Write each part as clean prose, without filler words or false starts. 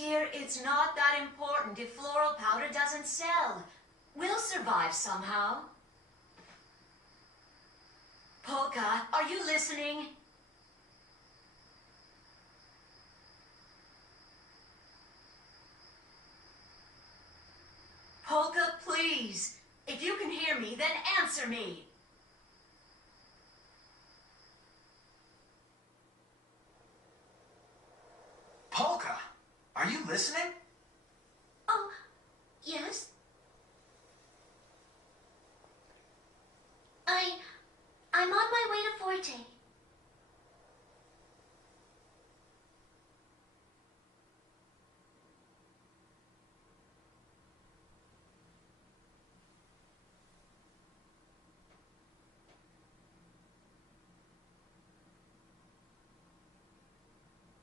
dear, it's not that important if floral powder doesn't sell. We'll survive somehow. Polka, are you listening? Polka, please. If you can hear me, then answer me. Polka, are you listening? Oh, yes. I'm on my way to Forte.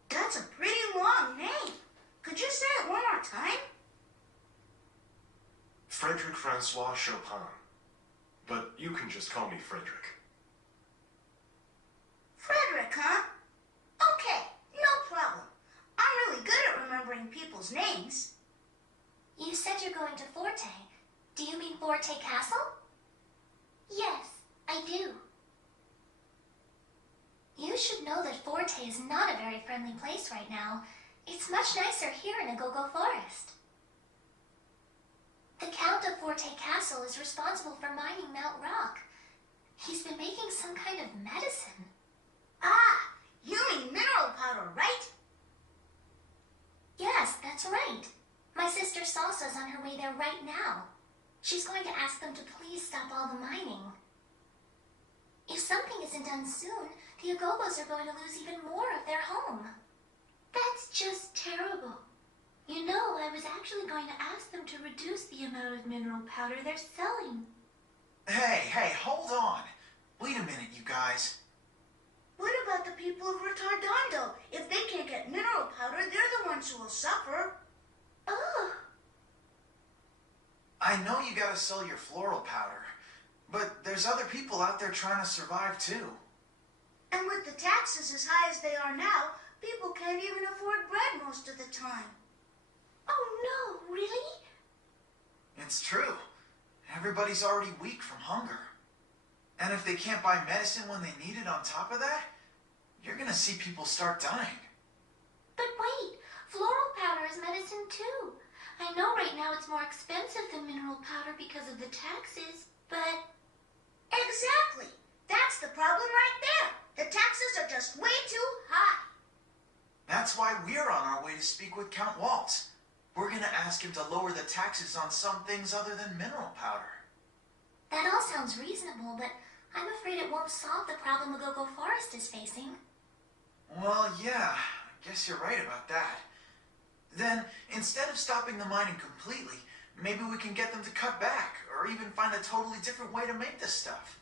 That's a pretty long name. Could you say it one more time? Frederick Francois Chopin. But you can just call me Frederick. Frederick, huh? Okay, no problem. I'm really good at remembering people's names. You said you're going to Forte. Do you mean Forte Castle? Yes, I do. You should know that Forte is not a very friendly place right now. It's much nicer here in a go-go forest. The Count of Forte Castle is responsible for mining Mount Rock. He's been making some kind of medicine. Ah, you mean mineral powder, right? Yes, that's right. My sister Salsa's on her way there right now. She's going to ask them to please stop all the mining. If something isn't done soon, the Agogos are going to lose even more of their home. That's just terrible. You know, I was actually going to ask them to reduce the amount of mineral powder they're selling. Hey, hold on. Wait a minute, you guys. What about the people of Retardando? If they can't get mineral powder, they're the ones who will suffer. Oh. I know you gotta sell your floral powder, but there's other people out there trying to survive too. And with the taxes as high as they are now, people can't even afford bread most of the time. Oh no, really? It's true. Everybody's already weak from hunger. And if they can't buy medicine when they need it on top of that, you're gonna see people start dying. But wait, floral powder is medicine too. I know right now it's more expensive than mineral powder because of the taxes, but... Exactly. That's the problem right there. The taxes are just way too high. That's why we're on our way to speak with Count Waltz. We're gonna ask him to lower the taxes on some things other than mineral powder. That all sounds reasonable, but I'm afraid it won't solve the problem the Go-Go Forest is facing. Well, yeah, I guess you're right about that. Then, instead of stopping the mining completely, maybe we can get them to cut back, or even find a totally different way to make this stuff.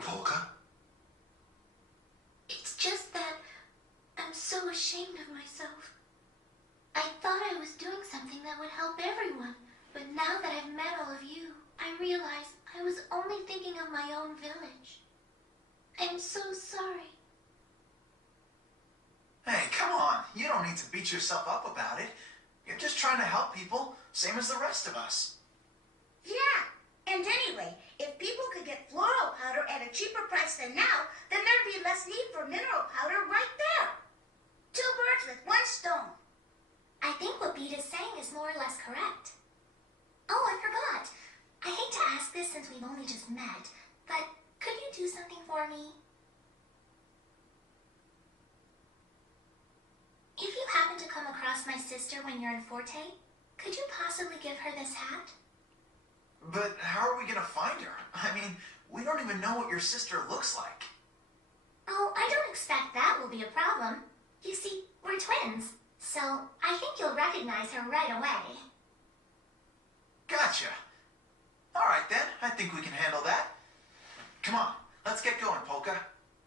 Polka? It's just that I'm so ashamed of myself. I thought I was doing something that would help everyone, but now that I've met all of you, I realize I was only thinking of my own village. I'm so sorry. Hey, come on. You don't need to beat yourself up about it. You're just trying to help people, same as the rest of us. Yeah. And anyway, if people could get floral powder at a cheaper price than now, then there'd be less need for mineral powder right there. Two birds with one stone. I think what Beat is saying is more or less correct. Oh, I forgot. I hate to ask this since we've only just met, but could you do something for me? If you happen to come across my sister when you're in Forte, could you possibly give her this hat? But how are we gonna find her? I mean, we don't even know what your sister looks like. Oh, I don't expect that will be a problem. You see, we're twins, so I think you'll recognize her right away. Gotcha. All right then, I think we can handle that. Come on, let's get going, Polka.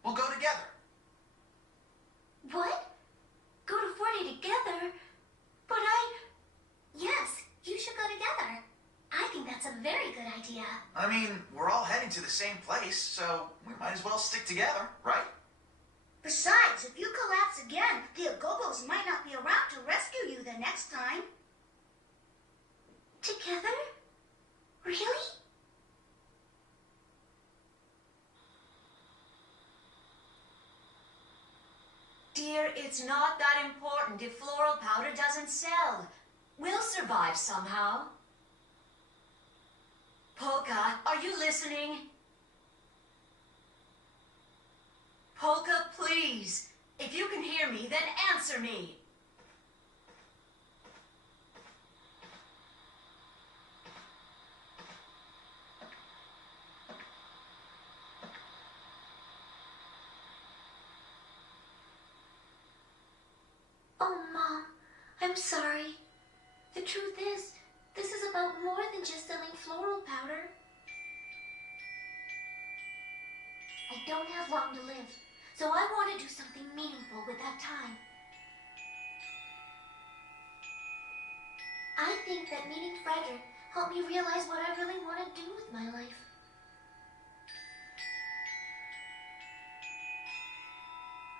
We'll go together. What? Go to Forte together? But Yes, you should go together. I think that's a very good idea. I mean, we're all heading to the same place, so we might as well stick together, right? Besides, if you collapse again, the Agogos might not be around to rescue you the next time. Together? Really? Dear, it's not that important if floral powder doesn't sell. We'll survive somehow. Polka, are you listening? Polka, please. If you can hear me, then answer me. Oh, Mom, I'm sorry. The truth is, this is about more than just selling floral powder. I don't have long to live, so I want to do something meaningful with that time. I think that meeting Frederick helped me realize what I really want to do with my life.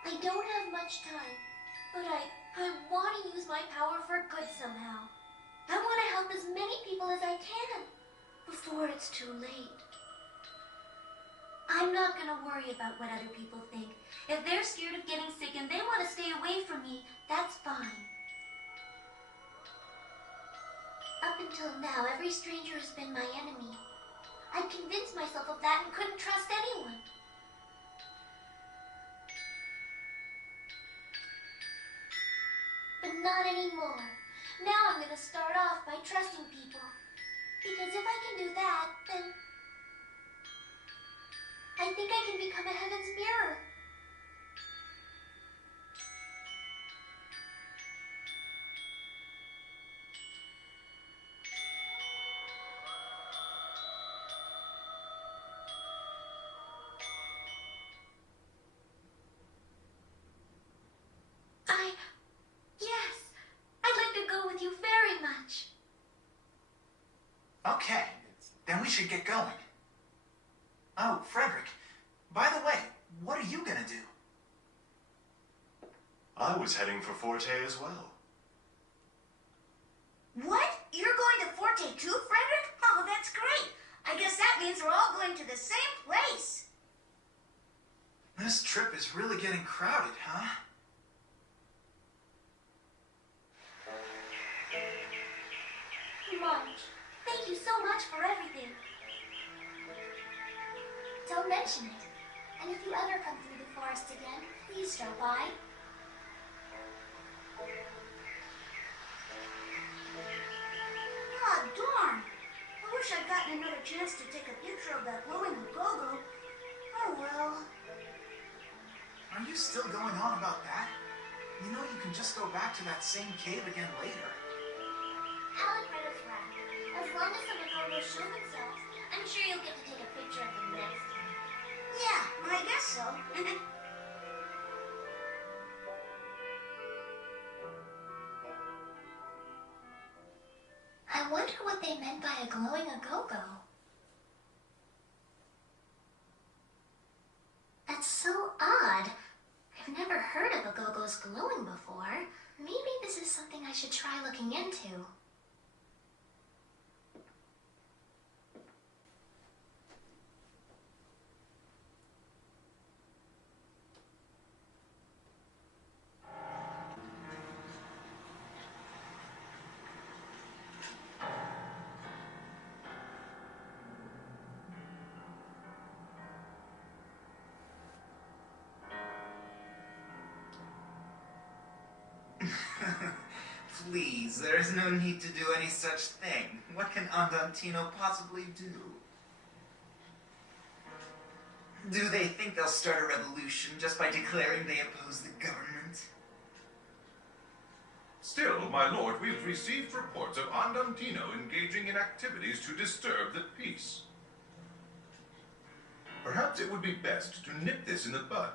I don't have much time, but I want to use my power for good somehow. I want to help as many people as I can before it's too late. I'm not going to worry about what other people think. If they're scared of getting sick and they want to stay away from me, that's fine. Up until now, every stranger has been my enemy. I'd convinced myself of that and couldn't trust anyone. But not anymore. Now I'm going to start off by trusting people. Because if I can do that, then I think I can become a heaven's mirror. Yes, I'd like to go with you very much. Okay, then we should get going. Oh, Frederick, by the way, what are you gonna do? I was heading for Forte as well. What? You're going to Forte too, Frederick? Oh, that's great. I guess that means we're all going to the same place. This trip is really getting crowded, huh? Mom, thank you so much for everything. Don't mention it. And if you ever come through the forest again, please drop by. Ah, darn. I wish I'd gotten another chance to take a picture of that glowing Agogo. Oh, well. Are you still going on about that? You know you can just go back to that same cave again later. Alec read us right. As long as some Agogos show themselves, I'm sure you'll get to take a picture of them next time. Yeah, I guess so. I wonder what they meant by a glowing Agogo. That's so odd. I've never heard of Agogos glowing before. Maybe this is something I should try looking into. Please, there is no need to do any such thing. What can Andantino possibly do? Do they think they'll start a revolution just by declaring they oppose the government? Still, my lord, we have received reports of Andantino engaging in activities to disturb the peace. Perhaps it would be best to nip this in the bud.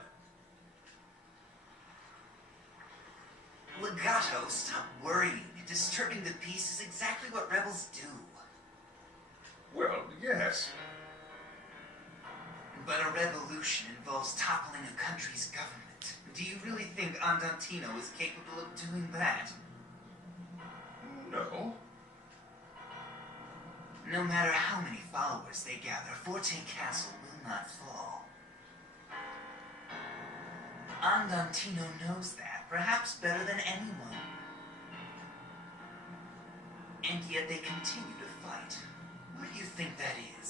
Legato, stop worrying. Disturbing the peace is exactly what rebels do. Well, yes. But a revolution involves toppling a country's government. Do you really think Andantino is capable of doing that? No. No matter how many followers they gather, Forte Castle will not fall. Andantino knows that, perhaps better than anyone. And yet they continue to fight. Why do you think that is?